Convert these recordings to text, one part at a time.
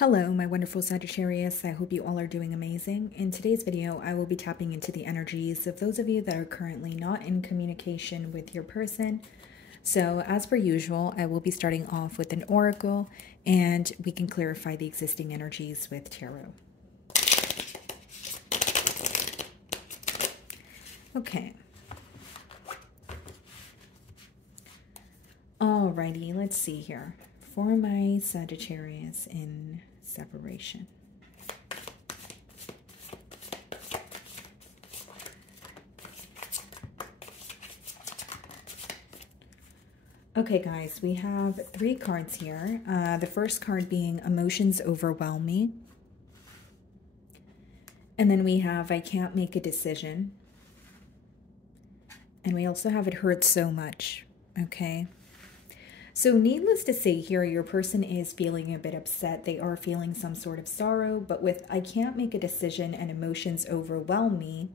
Hello, my wonderful Sagittarius. I hope you all are doing amazing. In today's video, I will be tapping into the energies of those of you that are currently not in communication with your person. So, as per usual, I will be starting off with an oracle, and we can clarify the existing energies with tarot. Okay. Alrighty, let's see here. For my Sagittarius in separation. Okay, guys, we have 3 cards here. The first card being emotions overwhelm me. And then we have I can't make a decision. And we also have it hurts so much. Okay. So needless to say here, your person is feeling a bit upset. They are feeling some sort of sorrow, but with I can't make a decision and emotions overwhelm me,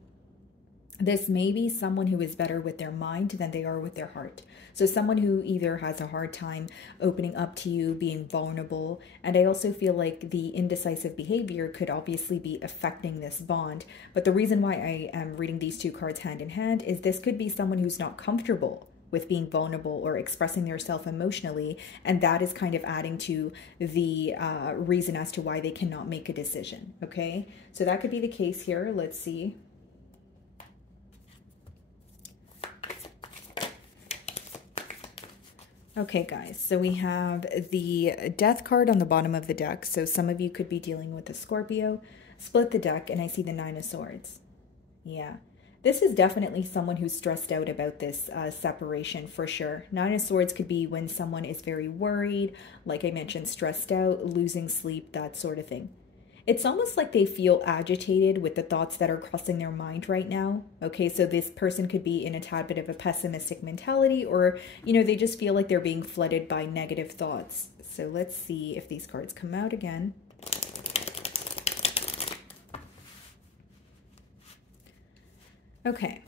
this may be someone who is better with their mind than they are with their heart. So someone who either has a hard time opening up to you, being vulnerable. And I also feel like the indecisive behavior could obviously be affecting this bond. But the reason why I am reading these 2 cards hand in hand is this could be someone who's not comfortable with being vulnerable or expressing themselves emotionally, and that is kind of adding to the reason as to why they cannot make a decision. Okay, so that could be the case here. Let's see. Okay, guys, so we have the Death card on the bottom of the deck. So some of you could be dealing with a Scorpio. Split the deck, and I see the 9 of Swords. Yeah. This is definitely someone who's stressed out about this separation for sure. 9 of Swords could be when someone is very worried, like I mentioned, stressed out, losing sleep, that sort of thing. It's almost like they feel agitated with the thoughts that are crossing their mind right now. Okay, so this person could be in a tad bit of a pessimistic mentality, or, you know, they just feel like they're being flooded by negative thoughts. So let's see if these cards come out again. Okay.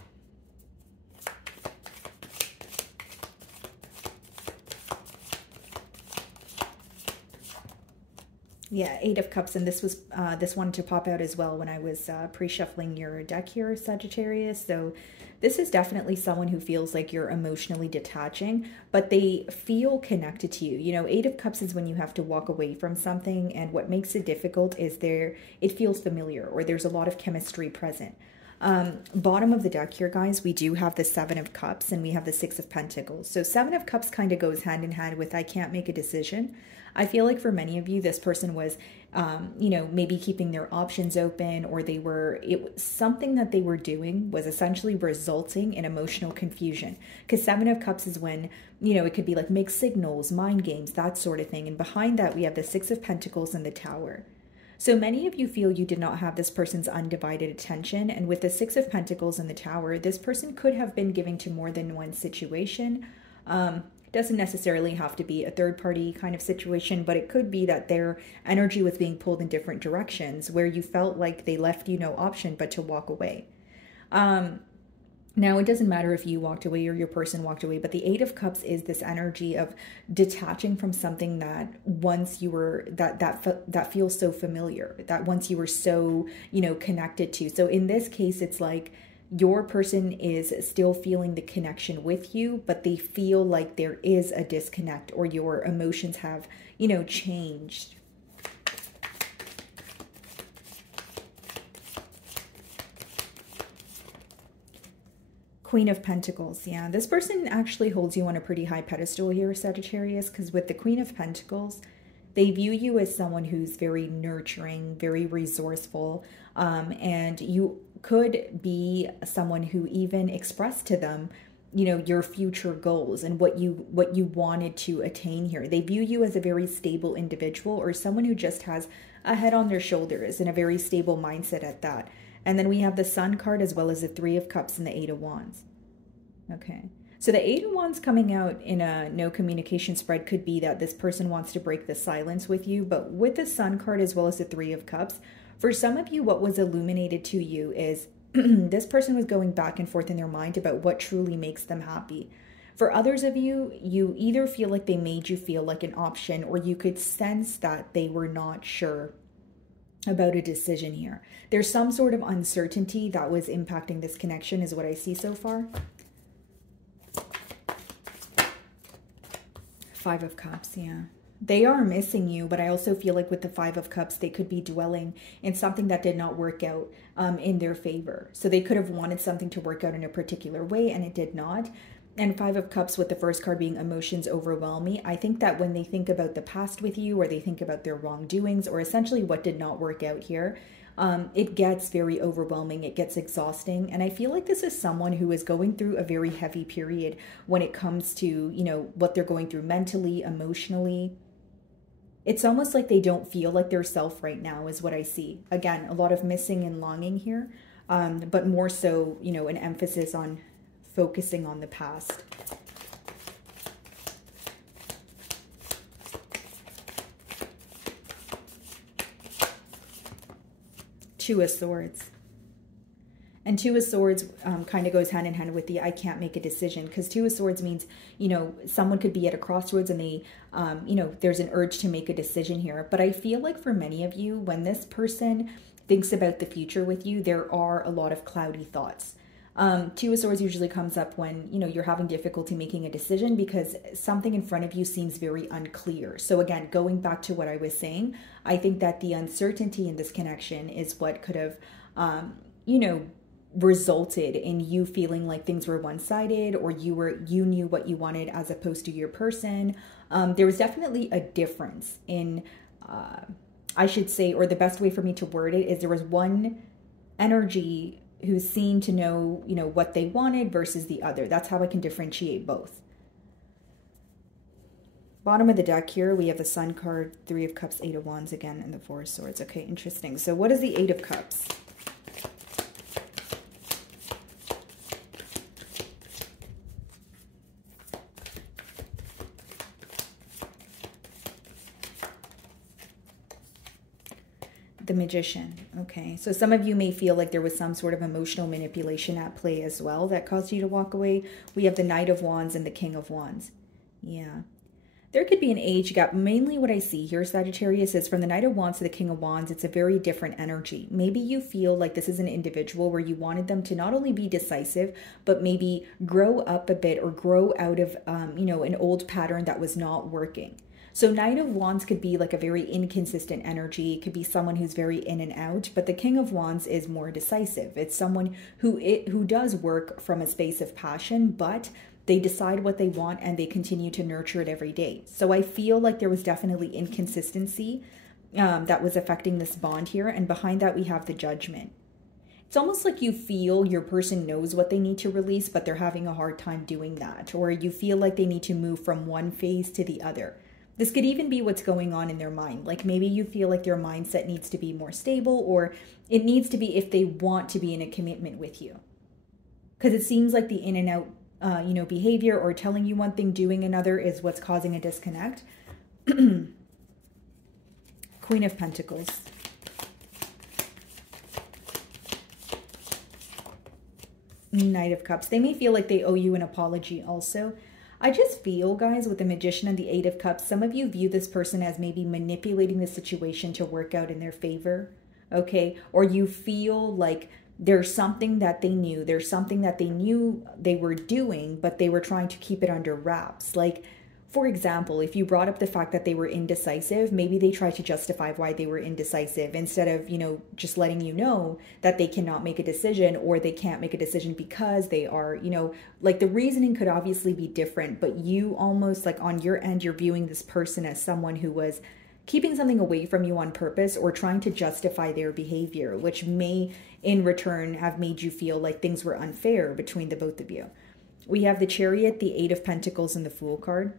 Yeah, 8 of Cups, and this was this wanted to pop out as well when I was pre-shuffling your deck here, Sagittarius. So this is definitely someone who feels like you're emotionally detaching, but they feel connected to you. You know, 8 of Cups is when you have to walk away from something, and what makes it difficult is it feels familiar, or there's a lot of chemistry present. Bottom of the deck here, guys, we do have the 7 of Cups and we have the 6 of Pentacles. So 7 of Cups kind of goes hand in hand with I can't make a decision. I feel like for many of you, this person was, you know, maybe keeping their options open, or something that they were doing was essentially resulting in emotional confusion. Because 7 of Cups is when, you know, it could be like mixed signals, mind games, that sort of thing. And behind that, we have the 6 of Pentacles and the Tower. So many of you feel you did not have this person's undivided attention, and with the 6 of Pentacles and the Tower, this person could have been giving to more than one situation. It doesn't necessarily have to be a third-party kind of situation, but it could be that their energy was being pulled in different directions where you felt like they left you no option but to walk away. Now, it doesn't matter if you walked away or your person walked away, but the 8 of Cups is this energy of detaching from something that once you were, that feels so familiar, that once you were so, you know, connected to. So in this case, it's like your person is still feeling the connection with you, but they feel like there is a disconnect, or your emotions have, you know, changed. Queen of Pentacles. Yeah, this person actually holds you on a pretty high pedestal here, Sagittarius, because with the Queen of Pentacles, they view you as someone who's very nurturing, very resourceful, and you could be someone who even expressed to them, you know, your future goals and what you wanted to attain here. They view you as a very stable individual, or someone who just has a head on their shoulders and a very stable mindset at that. And then we have the Sun card as well as the 3 of Cups and the 8 of Wands. Okay. So the 8 of Wands coming out in a no communication spread could be that this person wants to break the silence with you. But with the Sun card as well as the 3 of Cups, for some of you, what was illuminated to you is this person was going back and forth in their mind about what truly makes them happy. For others of you, you either feel like they made you feel like an option, or you could sense that they were not sure about a decision here. There's some sort of uncertainty that was impacting this connection is what I see so far. Five of Cups, yeah. They are missing you, but I also feel like with the Five of Cups, they could be dwelling in something that did not work out in their favor. So they could have wanted something to work out in a particular way, and it did not. And Five of Cups with the first card being emotions overwhelm me. I think that when they think about the past with you, or they think about their wrongdoings, or essentially what did not work out here, it gets very overwhelming. It gets exhausting. And I feel like this is someone who is going through a very heavy period when it comes to, you know, what they're going through mentally, emotionally. It's almost like they don't feel like their self right now is what I see. Again, a lot of missing and longing here, but more so, you know, an emphasis on focusing on the past. Two of Swords. And Two of Swords kind of goes hand in hand with the I can't make a decision, because Two of Swords means, you know, someone could be at a crossroads and they, you know, there's an urge to make a decision here. But I feel like for many of you, when this person thinks about the future with you, there are a lot of cloudy thoughts. Two of Swords usually comes up when, you know, you're having difficulty making a decision because something in front of you seems very unclear. So again, going back to what I was saying, I think that the uncertainty in this connection is what could have, you know, resulted in you feeling like things were one-sided, or you knew what you wanted as opposed to your person. There was definitely a difference in, I should say, or the best way for me to word it is there was one energy who seemed to know, you know, what they wanted versus the other. That's how I can differentiate both. Bottom of the deck here, we have the Sun card, Three of Cups, Eight of Wands again, and the Four of Swords. Okay, interesting. So what is the Eight of Cups? The Magician. Okay, so some of you may feel like there was some sort of emotional manipulation at play as well that caused you to walk away. We have the Knight of Wands and the King of Wands. Yeah. There could be an age gap. Mainly what I see here, Sagittarius, is from the Knight of Wands to the King of Wands, it's a very different energy. Maybe you feel like this is an individual where you wanted them to not only be decisive, but maybe grow up a bit or grow out of, you know, an old pattern that was not working. So Knight of Wands could be like a very inconsistent energy. It could be someone who's very in and out, but the King of Wands is more decisive. It's someone who does work from a space of passion, but they decide what they want and they continue to nurture it every day. So I feel like there was definitely inconsistency that was affecting this bond here. And behind that, we have the Judgment. It's almost like you feel your person knows what they need to release, but they're having a hard time doing that. Or you feel like they need to move from one phase to the other. This could even be what's going on in their mind. Like maybe you feel like their mindset needs to be more stable, or it needs to be if they want to be in a commitment with you. Because it seems like the in and out, you know, behavior or telling you one thing, doing another is what's causing a disconnect. Queen of Pentacles. Knight of Cups. They may feel like they owe you an apology also. I just feel, guys, with the Magician and the Eight of Cups, some of you view this person as maybe manipulating the situation to work out in their favor, okay? Or you feel like there's something that they knew, there's something that they knew they were doing, but they were trying to keep it under wraps. Like, for example, if you brought up the fact that they were indecisive, maybe they tried to justify why they were indecisive instead of, you know, just letting you know that they cannot make a decision, or they can't make a decision because they are, you know, like the reasoning could obviously be different, but you almost like on your end, you're viewing this person as someone who was keeping something away from you on purpose or trying to justify their behavior, which may in return have made you feel like things were unfair between the both of you. We have the Chariot, the Eight of Pentacles, and the Fool card.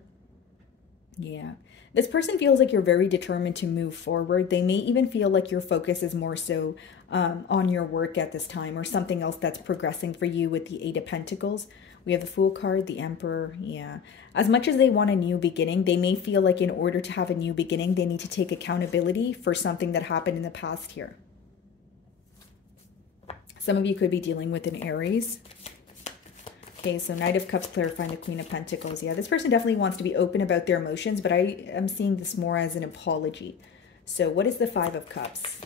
Yeah. This person feels like you're very determined to move forward. They may even feel like your focus is more so on your work at this time, or something else that's progressing for you with the Eight of Pentacles. We have the Fool card, the Emperor. Yeah. As much as they want a new beginning, they may feel like in order to have a new beginning, they need to take accountability for something that happened in the past here. Some of you could be dealing with an Aries. Okay, so Knight of Cups clarifying the Queen of Pentacles. Yeah, this person definitely wants to be open about their emotions, but I am seeing this more as an apology. So what is the Five of Cups?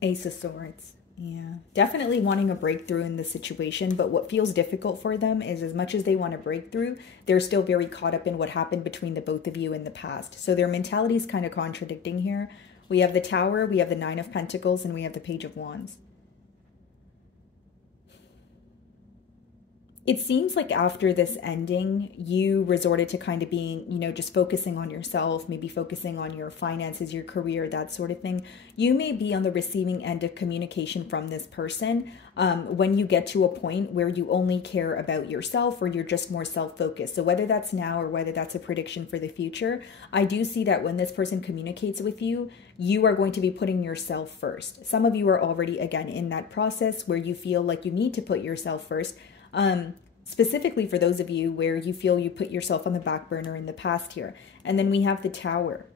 Ace of Swords. Yeah, definitely wanting a breakthrough in the situation, but what feels difficult for them is as much as they want a breakthrough, they're still very caught up in what happened between the both of you in the past. So their mentality is kind of contradicting here. We have the Tower, we have the Nine of Pentacles, and we have the Page of Wands. It seems like after this ending, you resorted to kind of being, you know, just focusing on yourself, maybe focusing on your finances, your career, that sort of thing. You may be on the receiving end of communication from this person when you get to a point where you only care about yourself or you're just more self-focused. So whether that's now or whether that's a prediction for the future, I do see that when this person communicates with you, you are going to be putting yourself first. Some of you are already, again, in that process where you feel like you need to put yourself first. Specifically for those of you where you feel you put yourself on the back burner in the past here. And then we have the Tower.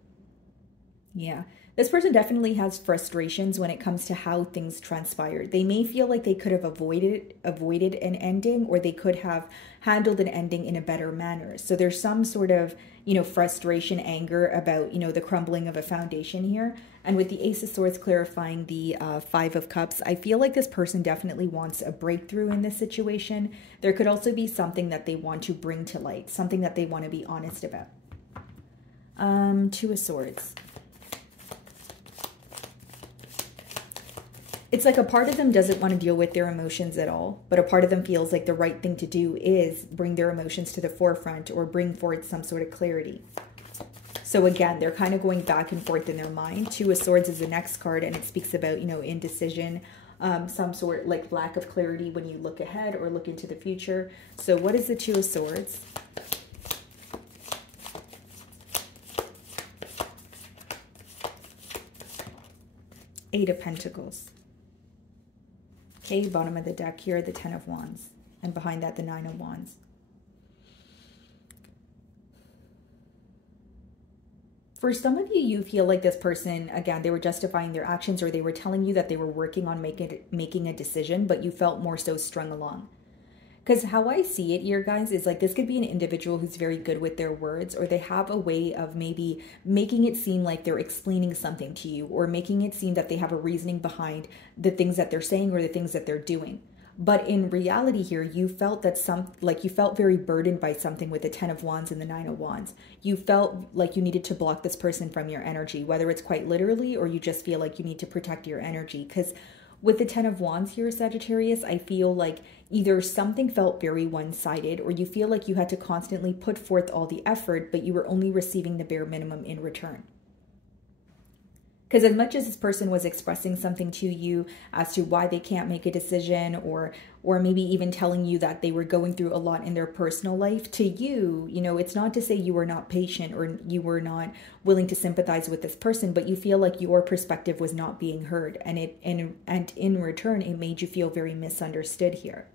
Yeah, this person definitely has frustrations when it comes to how things transpired. They may feel like they could have avoided an ending, or they could have handled an ending in a better manner. So there's some sort of, you know, frustration, anger about, you know, the crumbling of a foundation here. And with the Ace of Swords clarifying the Five of Cups, I feel like this person definitely wants a breakthrough in this situation. There could also be something that they want to bring to light, something that they want to be honest about. Two of Swords. It's like a part of them doesn't want to deal with their emotions at all, but a part of them feels like the right thing to do is bring their emotions to the forefront or bring forth some sort of clarity. So again, they're kind of going back and forth in their mind. Two of Swords is the next card, and it speaks about, you know, indecision, some sort like lack of clarity when you look ahead or look into the future. So what is the Two of Swords? Eight of Pentacles. Okay, bottom of the deck here, the Ten of Wands. And behind that, the Nine of Wands. For some of you, you feel like this person, again, they were justifying their actions, or they were telling you that they were working on making a decision, but you felt more so strung along. Because how I see it here, guys, is like this could be an individual who's very good with their words, or they have a way of maybe making it seem like they're explaining something to you, or making it seem that they have a reasoning behind the things that they're saying or the things that they're doing. But in reality here, you felt that you felt very burdened by something with the Ten of Wands and the Nine of Wands. You felt like you needed to block this person from your energy, whether it's quite literally or you just feel like you need to protect your energy. Because with the Ten of Wands here, Sagittarius, I feel like either something felt very one-sided, or you feel like you had to constantly put forth all the effort, but you were only receiving the bare minimum in return. Because as much as this person was expressing something to you as to why they can't make a decision, or maybe even telling you that they were going through a lot in their personal life, to you, you know, it's not to say you were not patient or you were not willing to sympathize with this person, but you feel like your perspective was not being heard, and in return, it made you feel very misunderstood here.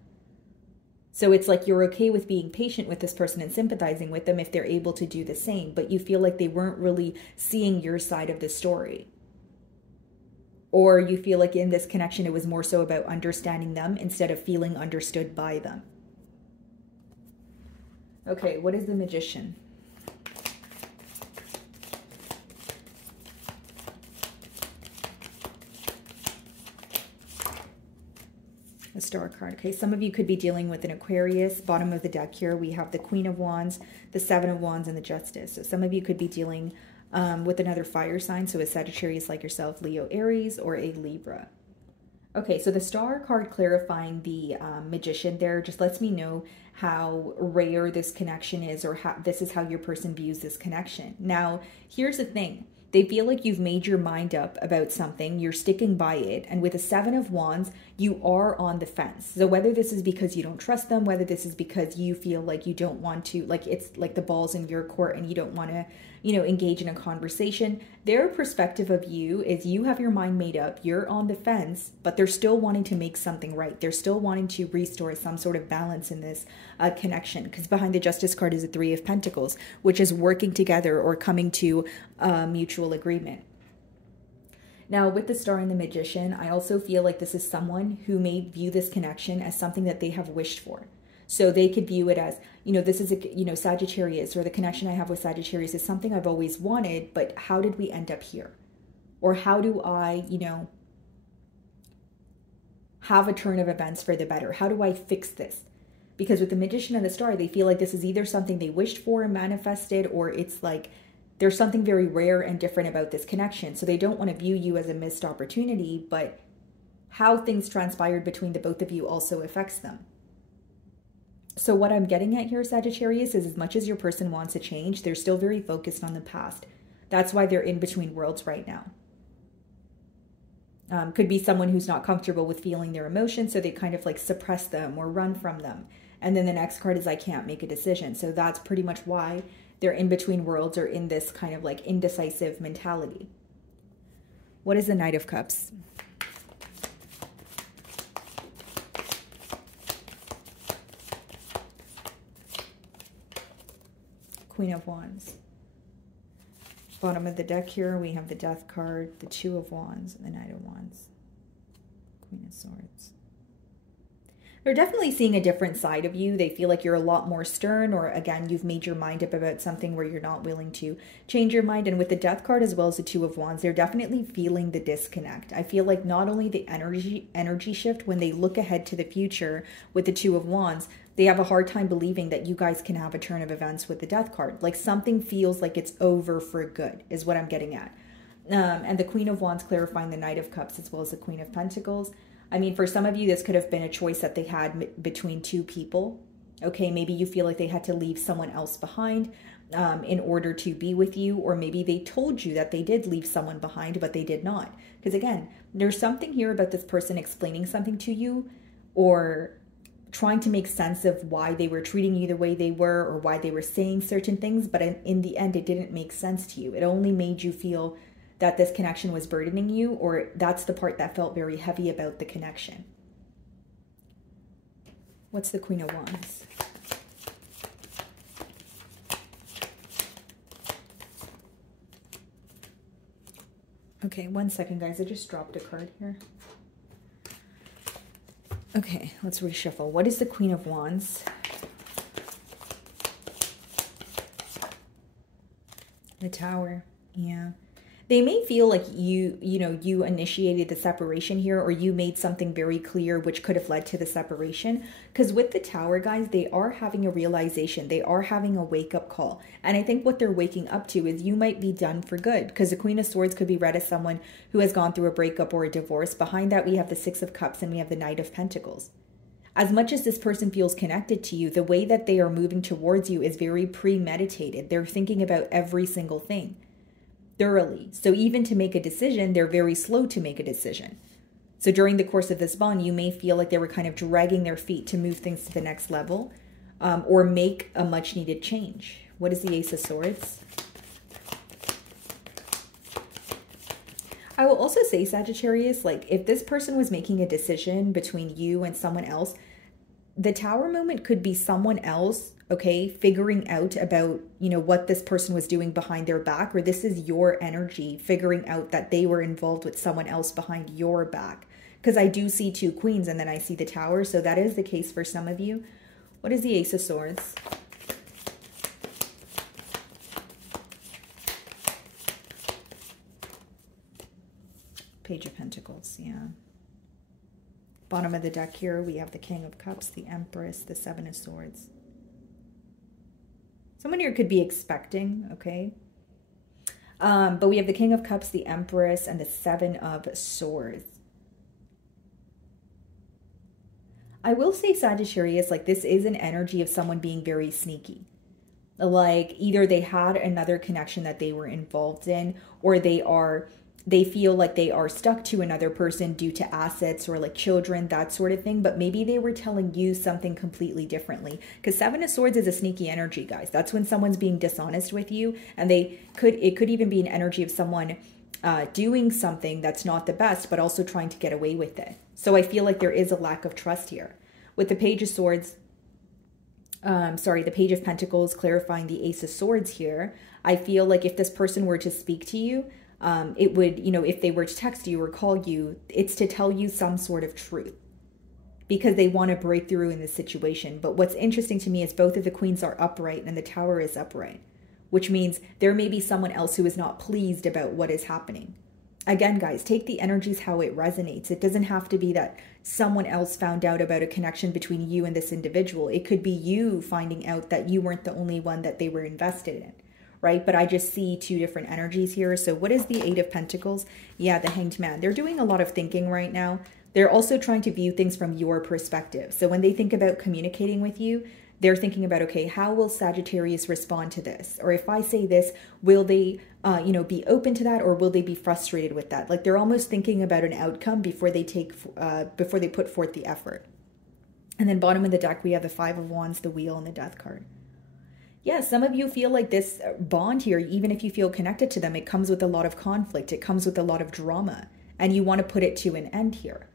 So it's like you're okay with being patient with this person and sympathizing with them if they're able to do the same, but you feel like they weren't really seeing your side of the story. Or you feel like in this connection, it was more so about understanding them instead of feeling understood by them. Okay, what is the Magician? A Star card. Okay, some of you could be dealing with an Aquarius. Bottom of the deck here, we have the Queen of Wands, the Seven of Wands, and the Justice. So some of you could be dealing with another fire sign, so a Sagittarius like yourself, Leo, Aries, or a Libra. Okay, so the Star card clarifying the Magician there just lets me know how rare this connection is, or how this is how your person views this connection. Now, here's the thing. They feel like you've made your mind up about something, you're sticking by it, and with a Seven of Wands, you are on the fence. So whether this is because you don't trust them, whether this is because you feel like you don't want to, like it's like the ball's in your court and you don't want to, you know, engage in a conversation, their perspective of you is you have your mind made up, you're on the fence, but they're still wanting to make something right. They're still wanting to restore some sort of balance in this connection, because behind the Justice card is a Three of Pentacles, which is working together or coming to a mutual agreement. Now, with the Star and the Magician, I also feel like this is someone who may view this connection as something that they have wished for. So they could view it as, this is a, Sagittarius, or the connection I have with Sagittarius is something I've always wanted, but how did we end up here? Or how do I, have a turn of events for the better? How do I fix this? Because with the Magician and the Star, they feel like this is either something they wished for and manifested, or it's like there's something very rare and different about this connection. So they don't want to view you as a missed opportunity, but how things transpired between the both of you also affects them. So what I'm getting at here, Sagittarius, is as much as your person wants a change, they're still very focused on the past. That's why they're in between worlds right now. Could be someone who's not comfortable with feeling their emotions, so they kind of like suppress them or run from them. And then the next card is I can't make a decision. So that's pretty much why they're in between worlds, or in this kind of like indecisive mentality. What is the Knight of Cups? Queen of Wands. Bottom of the deck here, we have the Death card, the Two of Wands, and the Knight of Wands. Queen of Swords. They're definitely seeing a different side of you. They feel like you're a lot more stern, or again, you've made your mind up about something where you're not willing to change your mind. And with the Death card as well as the Two of Wands, they're definitely feeling the disconnect. I feel like not only the energy shift when they look ahead to the future with the Two of Wands, they have a hard time believing that you guys can have a turn of events with the Death card. Like something feels like it's over for good is what I'm getting at. And the Queen of Wands clarifying the Knight of Cups as well as the Queen of Pentacles. I mean, for some of you, this could have been a choice that they had between two people. Okay, maybe you feel like they had to leave someone else behind in order to be with you. Or maybe they told you that they did leave someone behind, but they did not. Because again, there's something here about this person explaining something to you, or trying to make sense of why they were treating you the way they were, or why they were saying certain things. But in the end, it didn't make sense to you. It only made you feel that this connection was burdening you, or that's the part that felt very heavy about the connection. What's the Queen of Wands? Okay, 1 second, guys. I just dropped a card here. Okay, let's reshuffle. What is the Queen of Wands? The Tower. Yeah. They may feel like you initiated the separation here, or you made something very clear which could have led to the separation. Because with the Tower, guys, they are having a realization. They are having a wake-up call. And I think what they're waking up to is you might be done for good. Because the Queen of Swords could be read as someone who has gone through a breakup or a divorce. Behind that, we have the Six of Cups and we have the Knight of Pentacles. As much as this person feels connected to you, the way that they are moving towards you is very premeditated. They're thinking about every single thing thoroughly. So even to make a decision, they're very slow to make a decision. So during the course of this bond, you may feel like they were kind of dragging their feet to move things to the next level, or make a much needed change. What is the Ace of Swords? I will also say, Sagittarius, like if this person was making a decision between you and someone else, the Tower moment could be someone else, okay, figuring out about, what this person was doing behind their back, or this is your energy figuring out that they were involved with someone else behind your back. Because I do see two queens and then I see the Tower, so that is the case for some of you. What is the Ace of Swords? Page of Pentacles, yeah. Bottom of the deck here, we have the King of Cups, the Empress, the Seven of Swords. Someone here could be expecting, okay? But we have the King of Cups, the Empress, and the Seven of Swords. I will say, Sagittarius, like this is an energy of someone being very sneaky. Like either they had another connection that they were involved in, or they feel like they are stuck to another person due to assets or like children, that sort of thing. But maybe they were telling you something completely differently. Because Seven of Swords is a sneaky energy, guys. That's when someone's being dishonest with you. And it could even be an energy of someone doing something that's not the best, but also trying to get away with it. So I feel like there is a lack of trust here. With the Page of Swords, the Page of Pentacles clarifying the Ace of Swords here, I feel like if this person were to speak to you, It would, you know, if they were to text you or call you, it's to tell you some sort of truth because they want to break through in this situation. But what's interesting to me is both of the queens are upright and the tower is upright, which means there may be someone else who is not pleased about what is happening. Again, guys, take the energies how it resonates. It doesn't have to be that someone else found out about a connection between you and this individual. It could be you finding out that you weren't the only one that they were invested in, right? But I just see two different energies here. So what is the Eight of Pentacles? Yeah, the Hanged Man. They're doing a lot of thinking right now. They're also trying to view things from your perspective. So when they think about communicating with you, they're thinking about, okay, how will Sagittarius respond to this? Or if I say this, will they, be open to that, or will they be frustrated with that? Like they're almost thinking about an outcome before they put forth the effort. And then bottom of the deck, we have the Five of Wands, the Wheel, and the Death card. Yeah, some of you feel like this bond here, even if you feel connected to them, it comes with a lot of conflict. It comes with a lot of drama, and you want to put it to an end here.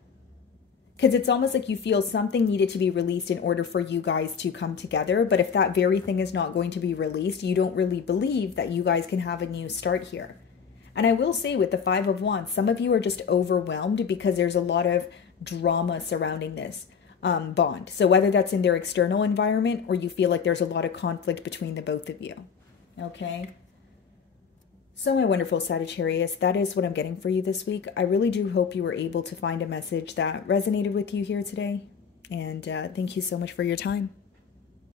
Because it's almost like you feel something needed to be released in order for you guys to come together. But if that very thing is not going to be released, you don't really believe that you guys can have a new start here. And I will say with the Five of Wands, some of you are just overwhelmed because there's a lot of drama surrounding this bond. So whether that's in their external environment or you feel like there's a lot of conflict between the both of you. Okay. So my wonderful Sagittarius, that is what I'm getting for you this week. I really do hope you were able to find a message that resonated with you here today. And thank you so much for your time.